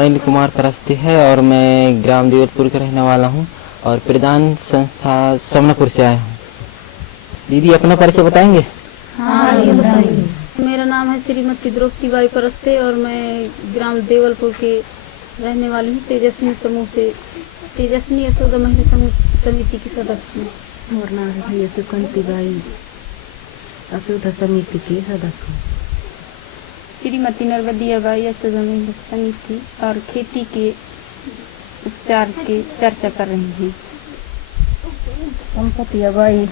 अनिल कुमार परस्ती है और मैं ग्राम देवलपुर का रहने वाला हूँ और प्रधान संस्था समनापुर से आया हूँ। दीदी अपना परिचय बताएंगे? हाँ, मेरा नाम है श्रीमती द्रौपदी बाई परस्ते और मैं ग्राम देवलपुर के रहने वाली हूँ। तेजस्वी समूह से तेजस्वी यशोदा महिला समूह समिति की सदस्य हूँ। और नाम है भैया सुकंती बाई यशोदा समिति की सदस्य हूँ। श्रीमती नरवदिया बाई यशोदा महिला समिति और खेती के उपचार के चर्चा कर रही हैं। संपत्ति बाई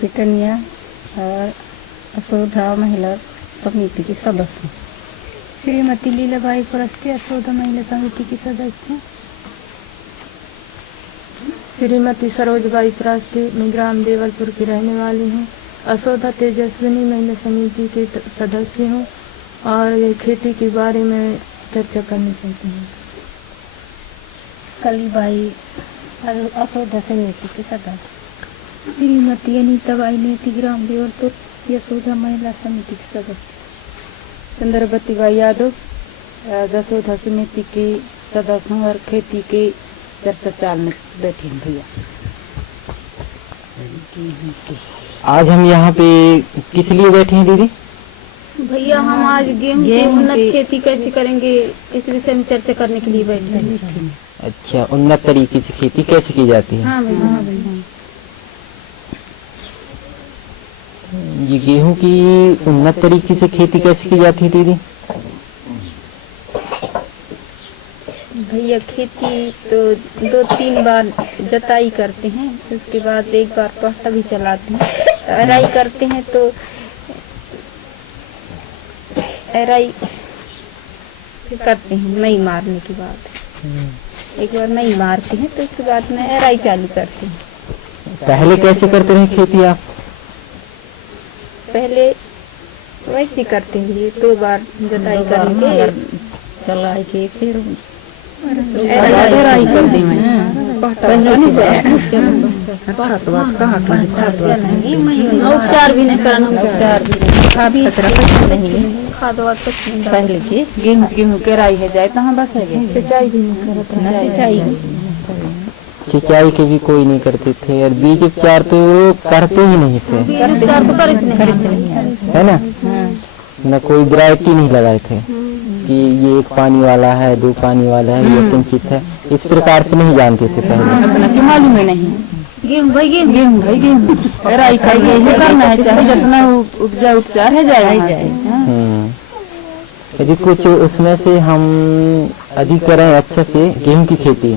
पिटनिया और यशोदा महिला समिति की सदस्य हूँ। श्रीमती लीलाबाई परस्ते यशोदा महिला समिति की सदस्य। श्रीमती सरोजबाई परस्ते मैं ग्राम देवलपुर की रहने वाली हूँ। यशोदा तेजस्विनी महिला समिति के सदस्य हूँ और ये खेती के बारे में चर्चा करनी चाहती हूँ। कलीबाई यशोदा समिति की सदस्य। श्रीमती अनीता बाई नेती ग्राम देवलपुर यशोदा महिला समिति की सदस्य। चंद्रवती बाई यादव यशोदा समिति की सदस्य हूँ और खेती की चर्चा चाल में बैठी हूँ। भैया आज हम यहाँ पे किस लिए बैठे हैं दीदी? भैया हम आज गेहूं की उन्नत खेती कैसे करेंगे इस विषय में चर्चा करने के लिए बैठे हैं। अच्छा, उन्नत तरीके से खेती कैसे की जाती है? हाँ भैया। ये गेहूं की उन्नत तरीके से खेती कैसे की जाती है दीदी? भैया खेती तो 2-3 बार जताई करते हैं, उसके बाद एक बार पट्टा भी चलाते हैं। एराई करते हैं तो एराई करते हैं नई मारने के बाद। एक बार नई मारते हैं तो उसके बाद में एराई चालू करते हैं। पहले कैसे करते रहे खेती आप? पहले वैसे करते हैं 2 बार जताई करेंगे, चलाई के फिर एराई कर देंगे। उपचार भी नहीं करना, उपचार खाद वाद कुछ नहीं। पहले के गेहूं के राई है जाए तो बस है, सिंचाई भी नहीं करते। सिंचाई के भी कोई नहीं करते थे और बीज उपचार तो करते ही नहीं थे, उपचार तो करे नहीं है ना? न कोई वैरायटी नहीं लगाए थे कि ये 1 पानी वाला है, 2 पानी वाला है, ये किंचित है, इस प्रकार से नहीं जानते थे पहले। मालूम है नहीं। गेहूं भाई गेहूं राई करना है, चाहे जितना उपजा उपचार है जाए। यदि कुछ उसमें से हम अधिक करें अच्छे से गेहूं की खेती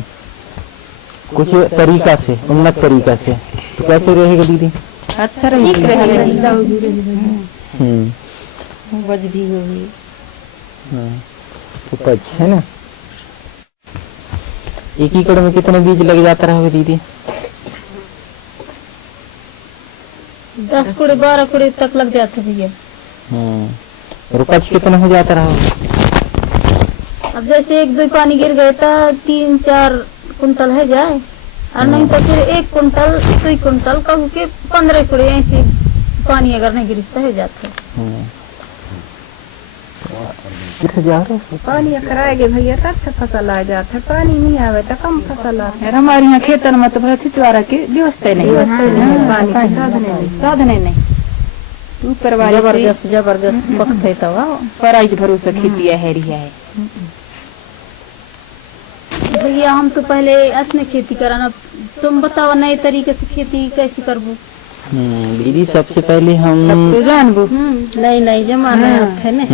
कुछ तरीका से, उन्नत तरीका से, तो कैसे रहेगा दीदी? अच्छा रहेगा, उपज भी होगी। उपज है ना। 1 एकड़ में कितने बीज लग जाता रहेगा दीदी? 10 कुड़े 12 कुड़े तक लग जाते भैया। और उपज कितना हो जाता रहा? अब जैसे 1-2 पानी गिर गए तो 3-4 कुंटल है जाए, और नहीं तो फिर 1 कुंटल 2 कुंटल कहूँ के 15 कुड़े ऐसे पानी अगर नहीं गिरता है जाता है। पानी कराएंगे भैया तो अच्छा फसल आ जाता है, पानी नहीं आवे तो कम फसल आता है। हमारे यहाँ खेतन में तो छिचवारा की व्यवस्था नहीं, पानी के साधन नहीं। ऊपर वाले जबरदस्त पकते तो पराइज भरोसा खेती है। भैया हम तो पहले असने खेती कराना, तुम बताओ नए तरीके से खेती कैसे करबो? दीदी सबसे पहले हम तो जानबो नई जमाना है ना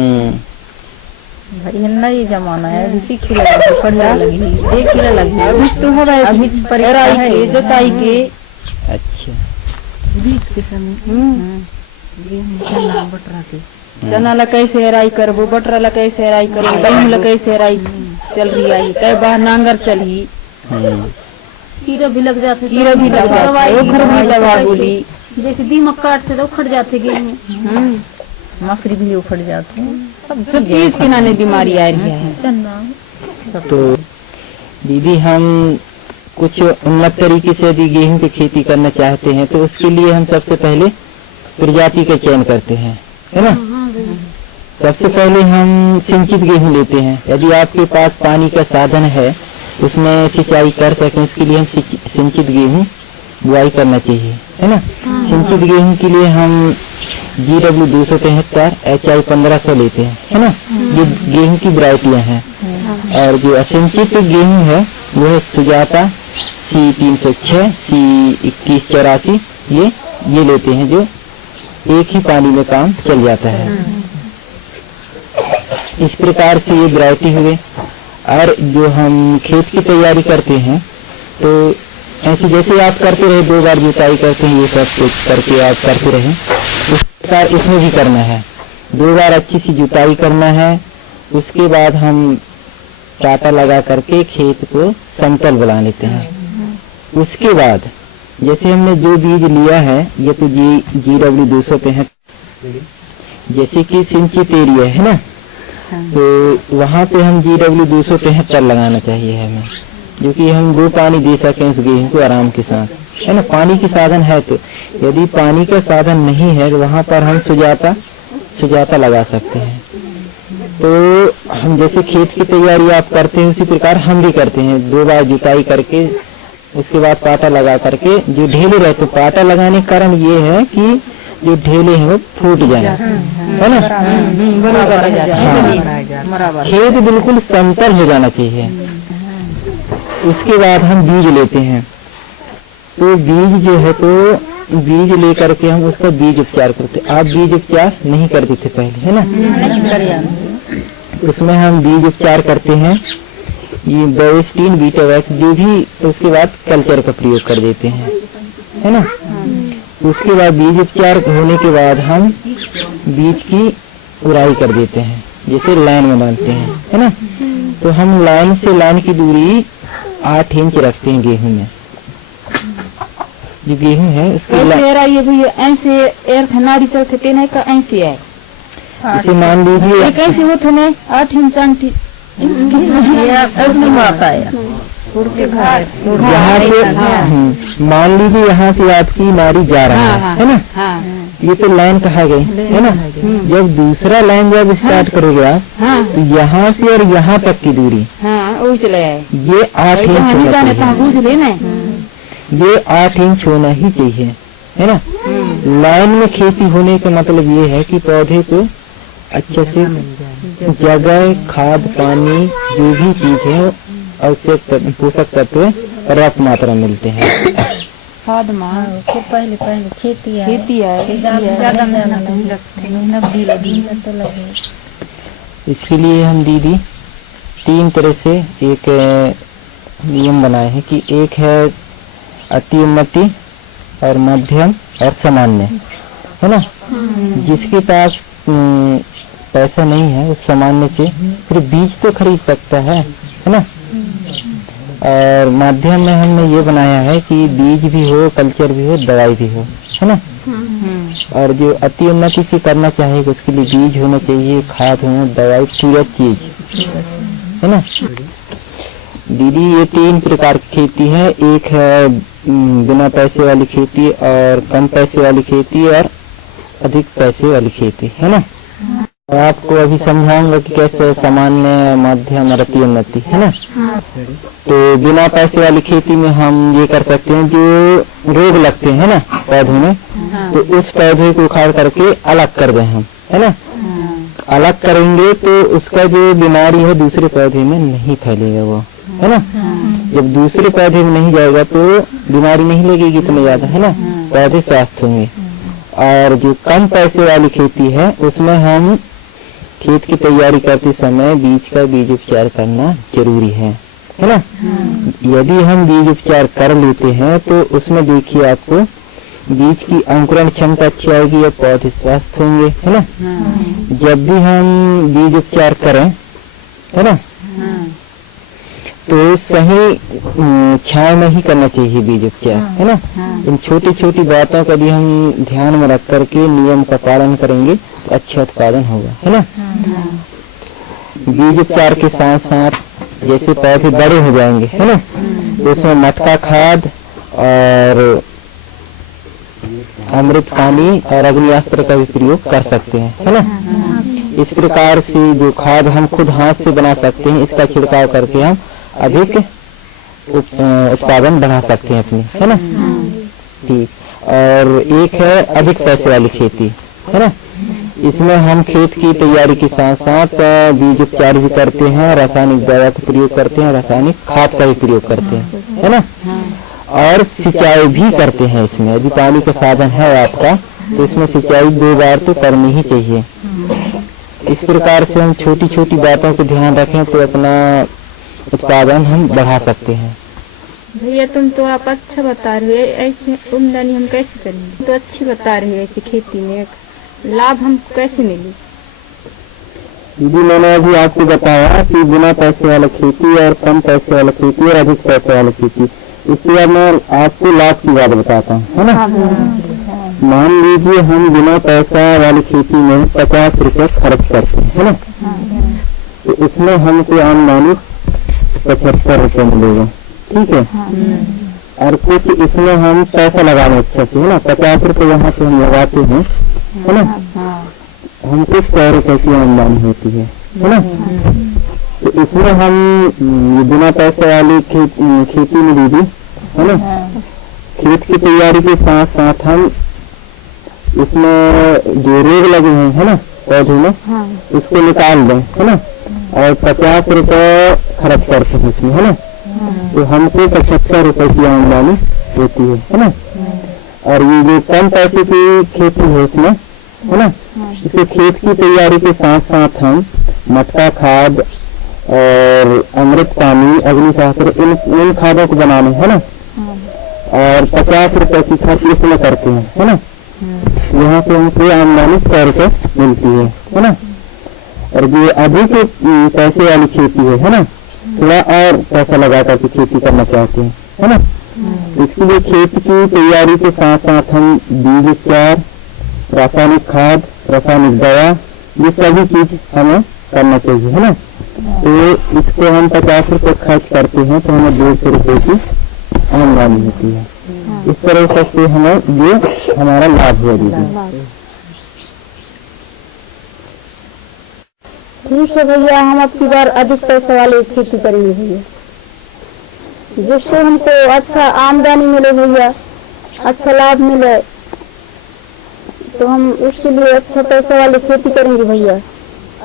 भाई, नई जमाना है। अभी सीखी लगी, पढ़ने लगी, देखने लगी। अभी तो है अभी पराई के जोताई के अच्छा बीज के समय चना बटरा के चना ला कैसे एराई करबो, बटरा ला कैसे एराई करबो, गेहूं ला कैसे एराई चल रही है, कई बार नांगर चली, कीड़ा भी लग जाते, कीड़ा भी लग जाते, ओखर भी दवा बोली, जैसे दीमक काटते तो उखड़ जाते गेहूं, मछली भी उखड़ जाते हैं। सब चीज के नाने बीमारी आ रही है। तो दीदी हम कुछ उन्नत तरीके से यदि गेहूं की खेती करना चाहते हैं तो उसके लिए हम सबसे पहले प्रजाति का चयन करते हैं, है ना? सबसे पहले हम सिंचित गेहूं लेते हैं। यदि आपके पास पानी का साधन है, उसमें सिंचाई कर सकें, इसके लिए हम सिंचित गेहूं बुआई करना चाहिए, है ना। सिंचित गेहूं के लिए हम GW 273 HI 1500 लेते हैं, है ना। ये गेहूं की वैरायटियां हैं। और जो असिंचित गेहूं है वो है सुजाता C306, C2184, ये लेते हैं, जो एक ही पानी में काम चल जाता है। इस प्रकार से ये वैरायटी हुए। और जो हम खेत की तैयारी करते हैं, तो ऐसे जैसे आप करते रहे, 2 बार जुताई करते हैं, ये सब कुछ करके आप करते रहे, उस प्रकार इसमें भी करना है। 2 बार अच्छी सी जुताई करना है। उसके बाद हम कांटा लगा करके खेत को समतल बना लेते हैं। उसके बाद जैसे हमने जो बीज लिया है, ये तो GW 273, जैसे कि सिंचित एरिया है ना, तो वहाँ पे हम GW 273 लगाना चाहिए हमें, जो कि हम 2 पानी दे सकें उस गेहूं को आराम के साथ, है ना। पानी की साधन है, तो यदि पानी का साधन नहीं है तो वहाँ पर हम सुजाता लगा सकते हैं। तो हम जैसे खेत की तैयारी आप करते हैं, उसी प्रकार हम भी करते हैं। 2 बार जुताई करके उसके बाद पाटा लगा करके जो ढेले रहते, पाटा लगाने का कारण ये है कि जो ढेले हैं वो फूट जाए, है ना। खेत बिल्कुल समतल हो जाना चाहिए। उसके बाद हम बीज लेते हैं। तो बीज जो है, तो बीज लेकर के हम उसका बीज उपचार करते। आप बीज उपचार नहीं करते थे पहले, है ना। उसमें हम बीज उपचार करते हैं, ये बेस्टीन, बीटावैक्स, जो भी, उसके बाद कल्चर का प्रयोग कर देते हैं, है ना। उसके बाद बीज उपचार होने के बाद हम बीज की उड़ाई कर देते हैं, जैसे लाइन में डालते हैं, है ना। तो हम लाइन से लाइन की दूरी 8 इंच रखते हैं गेहूं में। जो गेहूं है उसकी ऐसे एर खनारी चौथे तेने का ऐसे है, इसे मान लीजिए कैसे होते ने 8 इंच यहाँ से, मान लीजिए यहाँ से आपकी नारी जा रहा है ना। ये तो लाइन कहा गई, है ना। जब दूसरा लाइन जब स्टार्ट करोगे आप, तो यहाँ से और यहाँ तक की दूरी ये 8 इंच, ये 8 इंच होना ही चाहिए, है ना। लाइन में खेती होने का मतलब ये है कि पौधे को अच्छे से जगह, खाद, पानी, जो भी चीज है, आवश्यक पोषक तत्व पर्याप्त मात्रा मिलते हैं। खाद पहले खेती है, ज्यादा मेहनत भी लगी तो लगे। इसके लिए हम दीदी 3 तरह से एक नियम बनाए हैं कि एक है अति उन्नति और मध्यम और सामान्य, है ना। जिसके पास पैसा नहीं है, उस सामान्य से फिर बीज तो खरीद सकता है ना। और माध्यम में हमने ये बनाया है कि बीज भी हो, कल्चर भी हो, दवाई भी हो, है ना। और जो अति उन्नति से करना चाहेगा उसके लिए बीज होना चाहिए, खाद होना, दवाई, पूरा चीज, है ना। दीदी ये 3 प्रकार की खेती है। एक है बिना पैसे वाली खेती, और कम पैसे वाली खेती, और अधिक पैसे वाली खेती, है ना। आपको अभी समझाऊंगा कि कैसे सामान्य, मध्यम और अति उन्नति, है ना। तो बिना पैसे वाली खेती में हम ये कर सकते हैं, जो रोग लगते हैं ना पौधों में, तो उस पौधे को उखाड़ करके अलग कर दें हम, है ना। अलग करेंगे तो उसका जो बीमारी है दूसरे पौधे में नहीं फैलेगा वो, है ना। जब दूसरे पौधे में नहीं जाएगा तो बीमारी नहीं लगेगी इतनी ज्यादा, है ना, पौधे स्वस्थ होंगे। और जो कम पैसे वाली खेती है उसमें हम खेत की तैयारी करते समय बीज का बीज उपचार करना जरूरी है ना। यदि हम बीज उपचार कर लेते हैं तो उसमें देखिए आपको बीज की अंकुरण क्षमता अच्छी आएगी और पौधे स्वस्थ होंगे, है ना। जब भी हम बीज उपचार करें, है ना, तो सही छांव में ही करना चाहिए बीज उपचार, है ना। इन छोटी छोटी बातों का भी हम ध्यान में रख करके नियम का पालन करेंगे तो अच्छा उत्पादन होगा, है ना। बीज उपचार के साथ साथ जैसे पौधे बड़े हो जाएंगे, है ना, तो उसमें मटका खाद और अमृत पानी और अग्नियास्त्र का भी प्रयोग कर सकते हैं, है ना। इस प्रकार से जो खाद हम खुद हाथ से बना सकते हैं, इसका छिड़काव करके हम अधिक उत्पादन बढ़ा सकते हैं अपनी, है ना। ठीक। और एक है अधिक पैसे वाली खेती, है ना। इसमें हम खेत की तैयारी के साथ साथ बीज उपचार भी करते हैं, रासायनिक दवा का प्रयोग करते हैं, रासायनिक खाद का भी प्रयोग करते हैं, है ना। और सिंचाई भी करते हैं। इसमें यदि पानी का साधन है आपका तो इसमें सिंचाई 2 बार तो करनी ही चाहिए। इस प्रकार से हम छोटी छोटी बातों को ध्यान रखें तो अपना उत्पादन हम बढ़ा सकते हैं। भैया तुम तो आप अच्छा बता रहे हो, ऐसे आमदनी हम कैसे करेंगे? तो अच्छी बता रहे हो, ऐसी खेती में लाभ हम कैसे मिले? दीदी मैंने अभी आपको बताया कि बिना पैसे वाला खेती और कम पैसे वाला खेती और अधिक पैसे वाला खेती। इसके बाद मैं आपको लाभ की बात बताता हूँ, है ना। मान लीजिए हम बिना पैसा वाली खेती में 50 रुपए खर्च करते हैं, है ना। तो इसमें हमको आमदनी 75 रुपए मिलेगा, ठीक है। और कुछ इसमें हम पैसा लगाने अच्छा से, है ना। 50 रुपए यहाँ से हम लगाते हैं, है ना। हमको 100 रुपए की आमदनी होती है ना। तो इसमें हम बिना पैसे वाली खेती में दीदी, है ना, खेत की तैयारी के साथ साथ हम इसमें जो रोग लगे हैं, है ना, पौधे में, इसको निकाल दें, है ना। और 50 रुपए खर्च करते हैं इसमें, है ना। तो हमको 75 रुपए की आमदनी होती है ना। और ये जो कम पैसे की खेती है इसमें, है ना, इसे खेत की तैयारी के साथ साथ हम मटका खाद और अमृत पानी, अग्निशास्त्र, इन खादों को बनाने, है ना। और 50 रुपए की खर्च इसमें करते हैं, है ना। यहाँ से हमको आमदनी 100 रुपए मिलती है ना। और जो अधिक पैसे वाली खेती है ना, थोड़ा और पैसा लगा करके खेती करना चाहते हैं, है ना। इसके लिए खेत की तैयारी के साथ साथ हम बीज उपचार, रासायनिक खाद, रासायनिक दवा, ये सभी चीज हमें करना चाहिए, है ना। तो इसको हम 50 रुपए खर्च करते हैं तो हमें 150 रुपए की आमदनी होती है। इस तरह से हमें ये हमारा लाभ हो रहा है। ठीक है भैया, हम अब की बार अधिक पैसे वाली खेती करेंगे भैया, जिससे हमको अच्छा आमदनी मिले भैया, अच्छा लाभ मिले। तो हम उसके लिए अच्छा पैसे वाली खेती करेंगे भैया,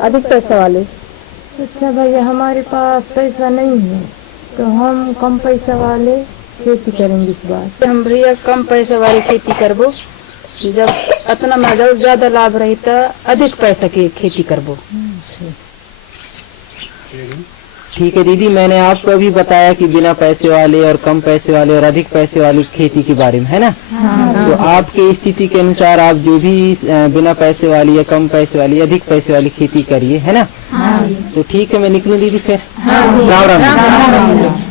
अधिक पैसा वाले। अच्छा भैया, हमारे पास पैसा नहीं है तो हम कम पैसा वाले खेती करेंगे इस बार। हम भैया कम पैसे वाली खेती करबो, जब इतना मतलब ज्यादा लाभ रही तो अधिक पैसा की खेती करबो। ठीक है दीदी, मैंने आपको अभी बताया कि बिना पैसे वाले और कम पैसे वाले और अधिक पैसे वाली खेती के बारे में, है ना। तो आपकी स्थिति के अनुसार आप जो भी बिना पैसे वाली या कम पैसे वाली, अधिक पैसे वाली खेती करिए, है ना। तो ठीक है, मैं निकलूं दीदी फिर। राम राम।